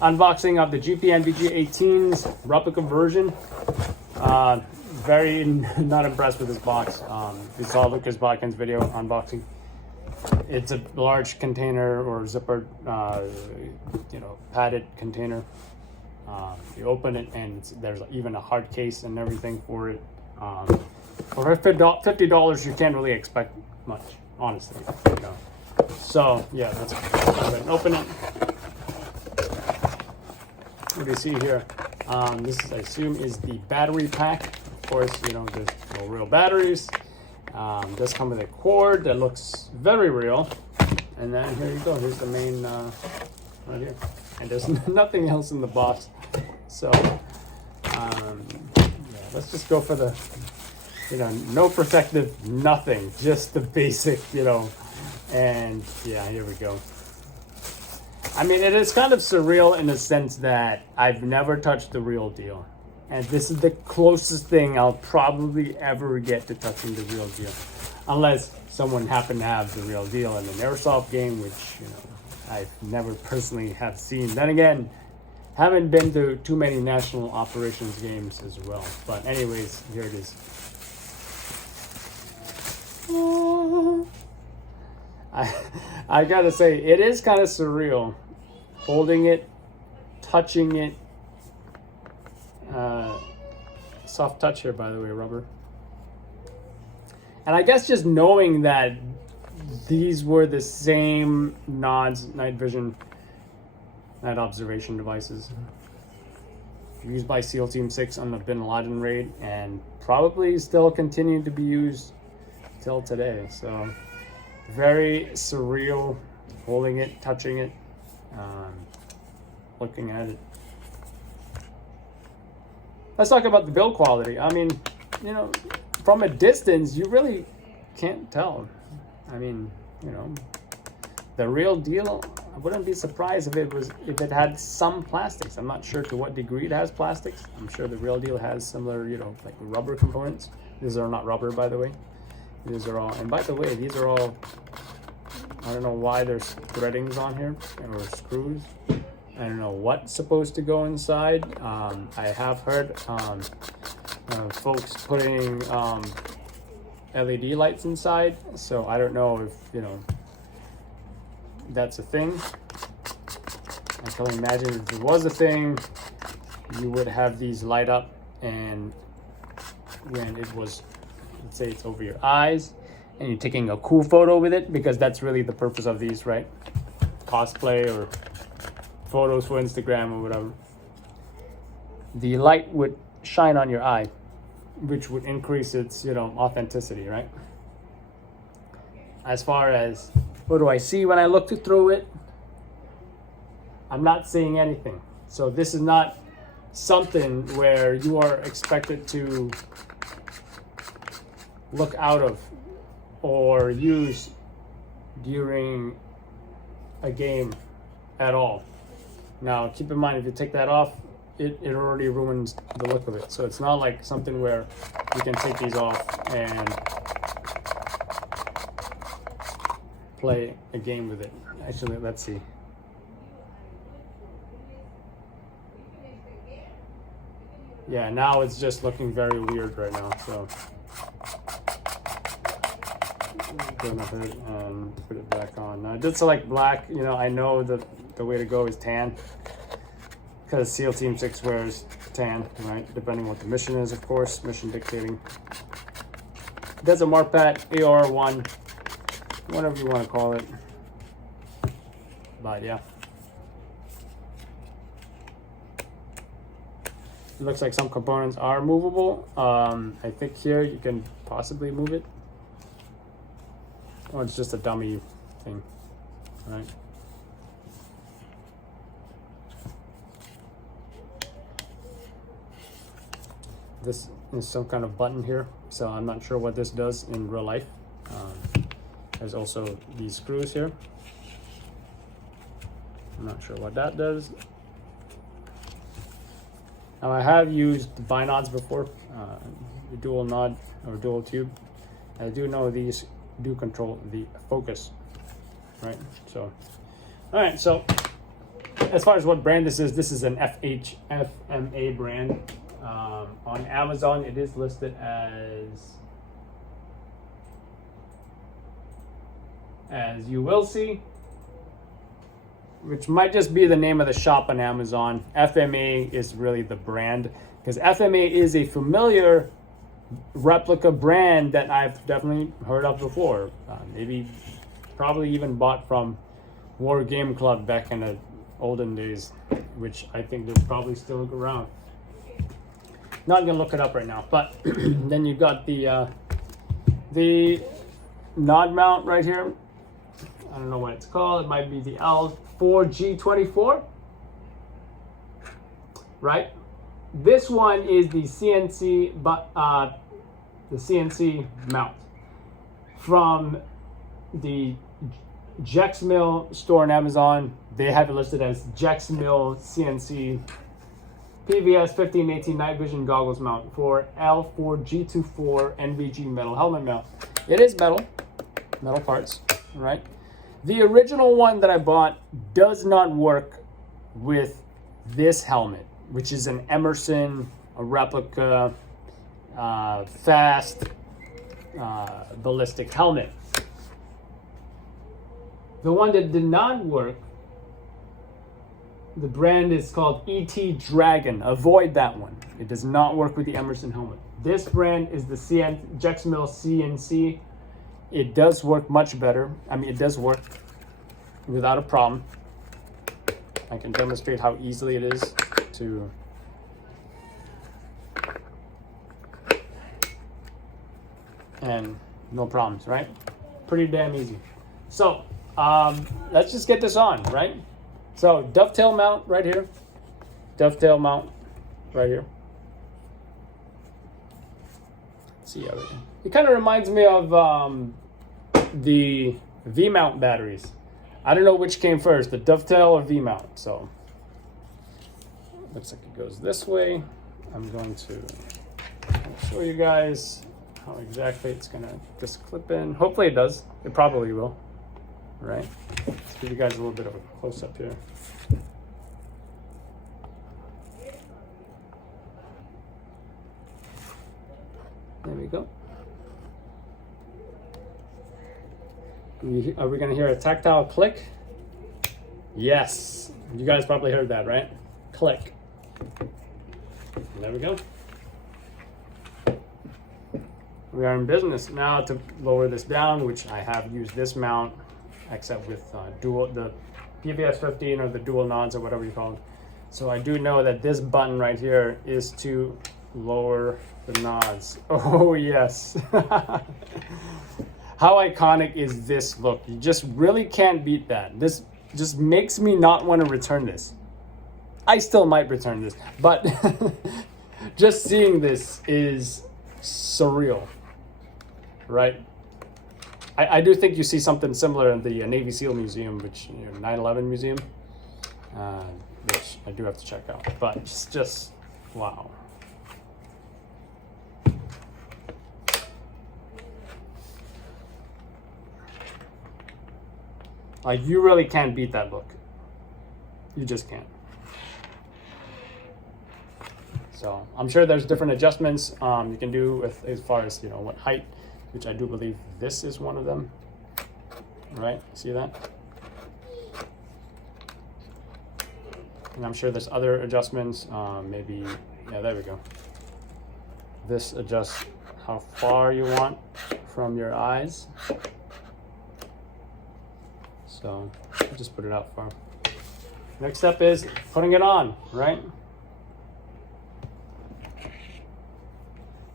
unboxing of the GPNVG18's replica version. Very not impressed with this box. You saw Lucas Botkin's video unboxing. It's a large container or zippered, padded container. You open it and there's even a hard case and everything for it. For $50, you can't really expect much, honestly. So yeah, let's go ahead and open it. What do you see here? This is, I assume, is the battery pack. Of course, there's no real batteries. Does come with a cord that looks very real. And then here you go. Here's the main right here. And there's nothing else in the box. So yeah, let's just go for the no protective, nothing, just the basic, and yeah, here we go. I mean, it is kind of surreal in the sense that I've never touched the real deal. And this is the closest thing I'll probably ever get to touching the real deal. Unless someone happened to have the real deal in an airsoft game, which, I've never personally have seen. Then again, haven't been to too many national operations games as well. But anyways, here it is. I gotta say, it is kind of surreal. Holding it, touching it. Soft touch here, by the way, rubber. And I guess just knowing that these were the same nods, night vision, night observation devices used by SEAL Team 6 on the Bin Laden raid, and probably still continue to be used till today. So very surreal, holding it, touching it, looking at it. Let's talk about the build quality. I mean, from a distance, you really can't tell. I mean, the real deal, I wouldn't be surprised if it had some plastics. I'm not sure to what degree it has plastics. I'm sure the real deal has similar, like rubber components. These are not rubber, by the way. These are all, and by the way, these are all, I don't know why there's threadings on here or screws. I don't know what's supposed to go inside. I have heard folks putting LED lights inside, so I don't know if that's a thing. I can only imagine if it was a thing, you would have these light up, and when it was, let's say it's over your eyes and you're taking a cool photo with it, because that's really the purpose of these, right? Cosplay or photos for Instagram or whatever. The light would shine on your eye, which would increase its, authenticity, right? As far as what do I see when I look through it, I'm not seeing anything. So this is not something where you are expected to look out of or use during a game at all. Now, keep in mind, if you take that off, it already ruins the look of it. So it's not like something where you can take these off and play a game with it. Actually, let's see. Yeah, now it's just looking very weird right now. So go ahead and put it back on. Now, I did select black. I know that the way to go is tan, because SEAL Team 6 wears tan, right? Depending on what the mission is, of course, mission dictating. There's a Marpat AR1, whatever you want to call it. But yeah. It looks like some components are movable. I think here you can possibly move it. Or it's just a dummy thing, right? This is some kind of button here, so I'm not sure what this does in real life. There's also these screws here. I'm not sure what that does. Now, I have used binods before, dual nod or dual tube. I do know these do control the focus, right? So, all right, so as far as what brand this is an FMA brand. On Amazon, it is listed as you will see, which might just be the name of the shop on Amazon. FMA is really the brand, because FMA is a familiar replica brand that I've definitely heard of before. Probably even bought from War Game Club back in the olden days, which I think they're probably still around. Not gonna look it up right now, but then you've got the nod mount right here. I don't know what it's called. It might be the L4G24, right? This one is the CNC, but the CNC mount from the Jex Mill store on Amazon. They have it listed as Jex Mill CNC PVS 1518 night vision goggles mount for L4G24 NVG metal helmet mount. It is metal parts, right? The original one that I bought does not work with this helmet, which is an Emerson, a Replica, fast ballistic helmet. The one that did not work, the brand is called ET Dragon. Avoid that one. It does not work with the Emerson helmet. This brand is the Jex Mill CNC. It does work much better. I mean, it does work without a problem. I can demonstrate how easily it is to and no problems, right? Pretty damn easy. So let's just get this on, right? So dovetail mount right here. Dovetail mount right here. Let's see everything. It kind of reminds me of the V-mount batteries. I don't know which came first, the dovetail or V-mount. So looks like it goes this way. I'm going to show you guys how exactly it's gonna just clip in. Hopefully it does. It probably will. Right? Let's give you guys a little bit of a close-up here. There we go. Are we going to hear a tactile click? Yes. You guys probably heard that, right? Click. There we go. We are in business now to lower this down, which I have used this mount, except with the PVS 15 or the dual nods or whatever you call it. So I do know that this button right here is to lower the nods. Oh yes. How iconic is this look? You just really can't beat that. This just makes me not want to return this. I still might return this, but just seeing this is surreal, right? I do think you see something similar in the Navy SEAL Museum, which 9/11 Museum, which I do have to check out. But it's just wow. Like, you really can't beat that look. You just can't. So I'm sure there's different adjustments you can do with, as far as what height, which I do believe this is one of them. Right? See that? And I'm sure there's other adjustments. Maybe, yeah, there we go. This adjusts how far you want from your eyes. So I'll just put it out far. Next step is putting it on, right?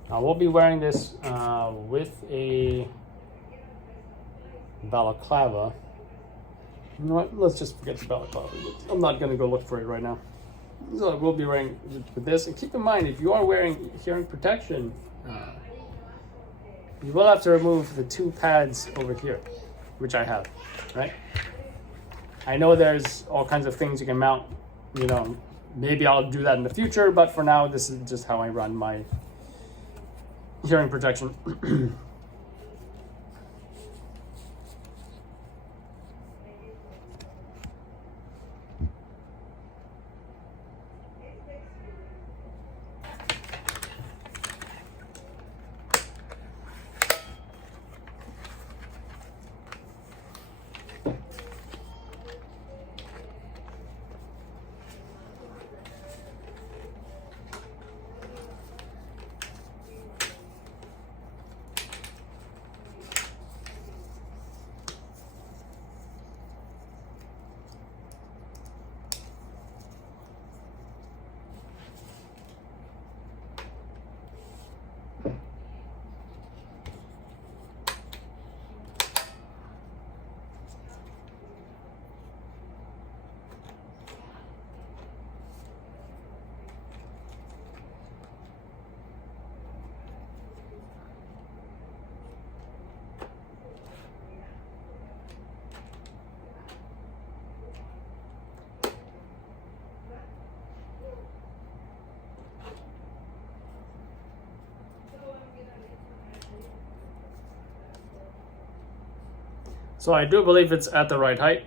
Now we'll be wearing this with a balaclava. You know what? Let's just forget the balaclava. I'm not going to go look for it right now. So we'll be wearing with this. And keep in mind, if you are wearing hearing protection, you will have to remove the two pads over here, which I have, right? I know there's all kinds of things you can mount, maybe I'll do that in the future, but for now, this is just how I run my hearing protection. So I do believe it's at the right height.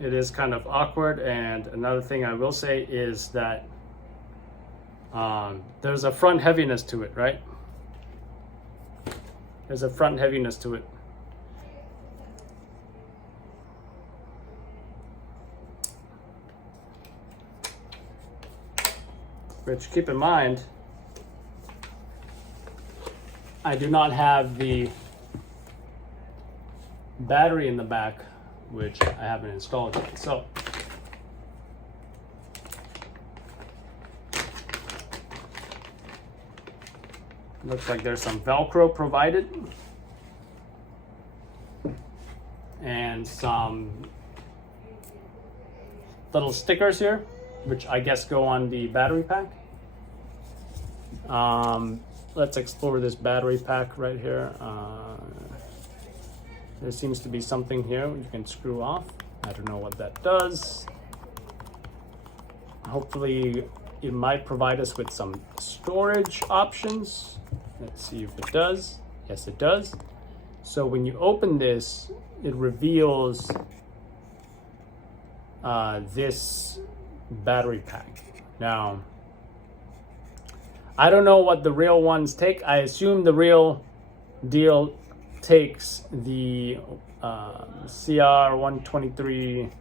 It is kind of awkward. And another thing I will say is that there's a front heaviness to it, right? There's a front heaviness to it. Which, keep in mind, I do not have the battery in the back, which I haven't installed yet. So looks like there's some Velcro provided and some little stickers here, which I guess go on the battery pack. Let's explore this battery pack right here. There seems to be something here you can screw off. I don't know what that does. Hopefully it might provide us with some storage options. Let's see if it does. Yes, it does. So when you open this, it reveals this battery pack. Now, I don't know what the real ones take. I assume the real deal takes the CR123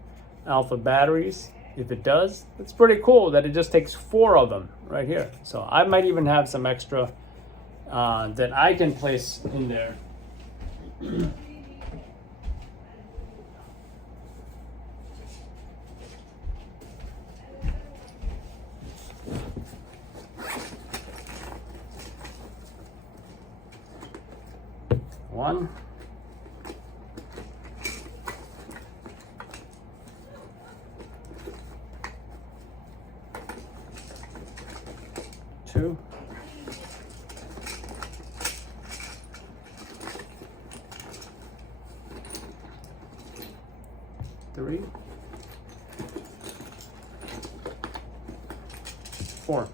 alpha batteries. If it does, it's pretty cool that it just takes 4 of them right here. So I might even have some extra that I can place in there. One. Two. Three. 4.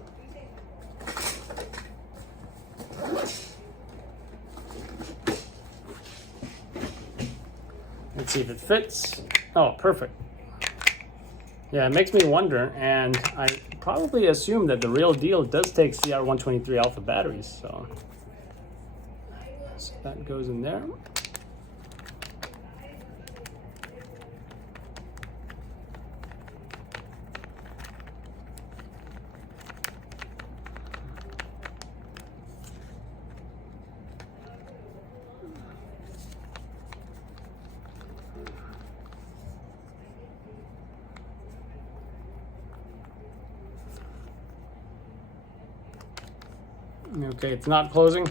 Let's see if it fits. Oh, perfect. Yeah, it makes me wonder, and I probably assume that the real deal does take CR123 alpha batteries, so that goes in there. Okay, it's not closing.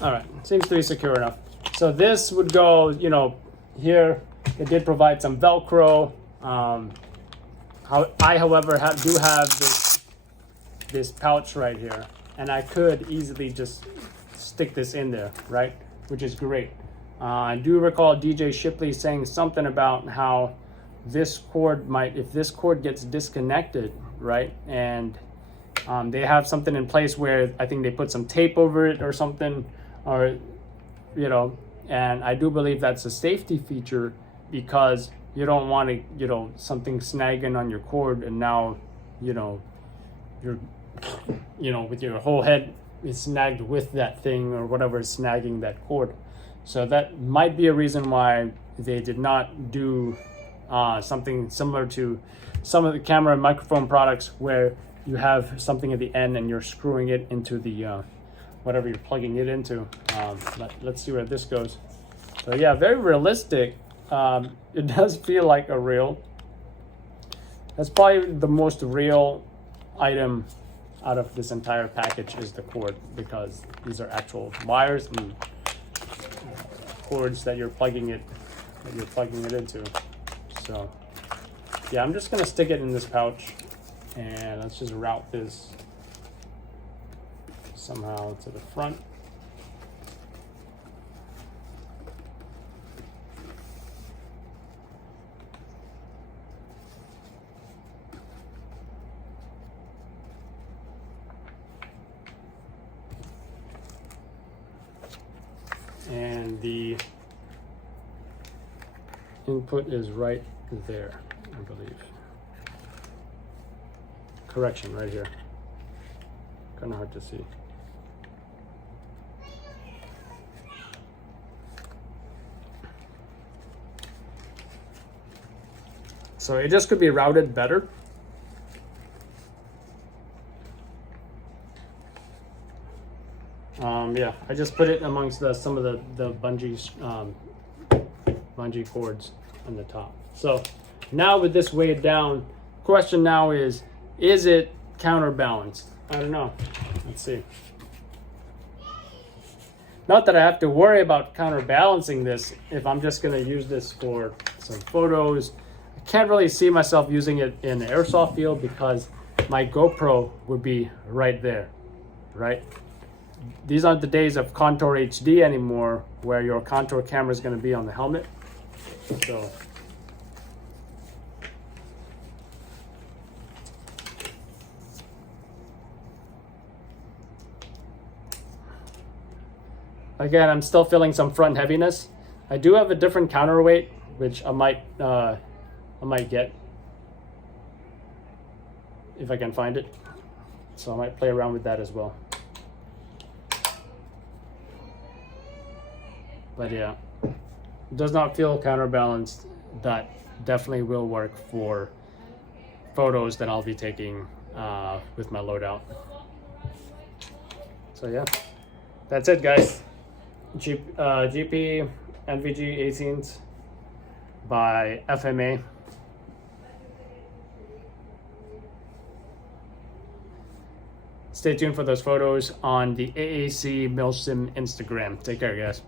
All right, seems to be secure enough. So this would go, you know, here. It did provide some Velcro. I, however, do have this pouch right here, and I could easily just stick this in there, right? Which is great. I do recall DJ Shipley saying something about how this cord might, if this cord gets disconnected, right, and they have something in place where I think they put some tape over it or something, or, you know, and I do believe that's a safety feature because you don't want to, you know, something snagging on your cord and now, you know, you're, you know, with your whole head is snagged with that thing or whatever is snagging that cord. So that might be a reason why they did not do something similar to some of the camera and microphone products where you have something at the end and you're screwing it into the whatever you're plugging it into. Let's see where this goes. So yeah, very realistic. It does feel like a real. That's probably the most real item out of this entire package is the cord, because these are actual wires and cords that you're plugging it into. So yeah, I'm just gonna stick it in this pouch and let's just route this somehow to the front. and the input is right there, I believe. Correction, right here. Kind of hard to see. So it just could be routed better. Yeah, I just put it amongst some of the bungee cords on the top. So now with this weighed down, question now is it counterbalanced? I don't know. Let's see. Not that I have to worry about counterbalancing this if I'm just going to use this for some photos. I can't really see myself using it in the airsoft field because my GoPro would be right there, right? These aren't the days of Contour HD anymore where your contour camera is going to be on the helmet. So again, I'm still feeling some front heaviness. I do have a different counterweight, which I might get if I can find it. So I might play around with that as well. But yeah, it does not feel counterbalanced. That definitely will work for photos that I'll be taking with my loadout. So yeah, that's it, guys. GPNVG18s by FMA. Stay tuned for those photos on the AAC Milsim Instagram. Take care, guys.